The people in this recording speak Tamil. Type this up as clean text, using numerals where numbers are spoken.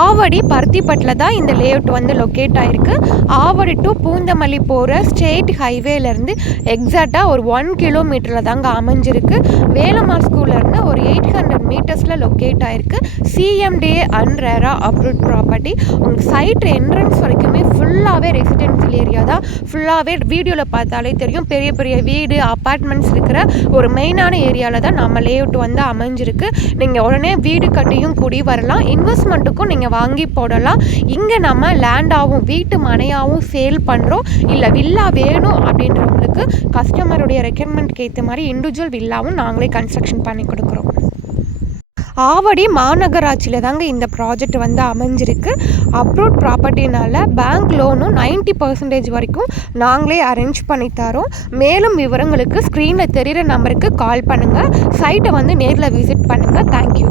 ஆவடி பருத்திப்பட்டில் தான் இந்த லேஅவுட் வந்து லொக்கேட் ஆகிருக்கு. ஆவடி டு பூந்தமல்லி போகிற ஸ்டேட் ஹைவேலேருந்து எக்ஸாக்டாக ஒரு 1 கிலோமீட்டரில் தாங்க அமைஞ்சிருக்கு. வேலம்மாள் ஸ்கூல்லேருந்து ஒரு 800 மீட்டர்ஸில் லொக்கேட் ஆகிருக்கு. சிஎம்டிஏ அன்ரேரா அப்ரூவ்ட் ப்ராப்பர்ட்டி. உங்களுக்கு சைட் என்ட்ரன்ஸ் வரைக்குமே ஃபுல்லாகவே ரெசிடென்ஷியல் ஏரியா தான். ஃபுல்லாகவே வீடியோவில் பார்த்தாலே தெரியும், பெரிய பெரிய வீடு அப்பார்ட்மெண்ட்ஸ் இருக்கிற ஒரு மெயினான ஏரியாவில் தான் நம்ம லேஅவுட் வந்து அமைஞ்சிருக்கு. நீங்கள் உடனே வீடு கட்டியும் குடி வரலாம், இன்வெஸ்ட்மெண்ட்டுக்கும் நீங்கள் வாங்கி போடலாம். இங்கே நம்ம லேண்டாகவும் வீட்டு மனையாகவும் சேல் பண்ணுறோம். இல்லை வில்லா வேணும் அப்படின்றவங்களுக்கு கஸ்டமருடைய ரெக்யர்மெண்ட்க்கு ஏற்ற மாதிரி இண்டிவிஜுவல் வில்லாவும் நாங்களே கன்ஸ்ட்ரக்ஷன் பண்ணி கொடுக்குறோம். ஆவடி மாநகராட்சியில் தாங்க இந்த ப்ராஜெக்ட் வந்து அமைஞ்சிருக்கு. அப்ரூவ்ட் ப்ராப்பர்ட்டினால பேங்க் லோனும் 90% வரைக்கும் நாங்களே அரேஞ்ச் பண்ணி தரோம். மேலும் விவரங்களுக்கு ஸ்க்ரீனில் தெரிகிற நம்பருக்கு கால் பண்ணுங்கள். சைட்டை வந்து நேரில் விசிட் பண்ணுங்கள். தேங்க்யூ.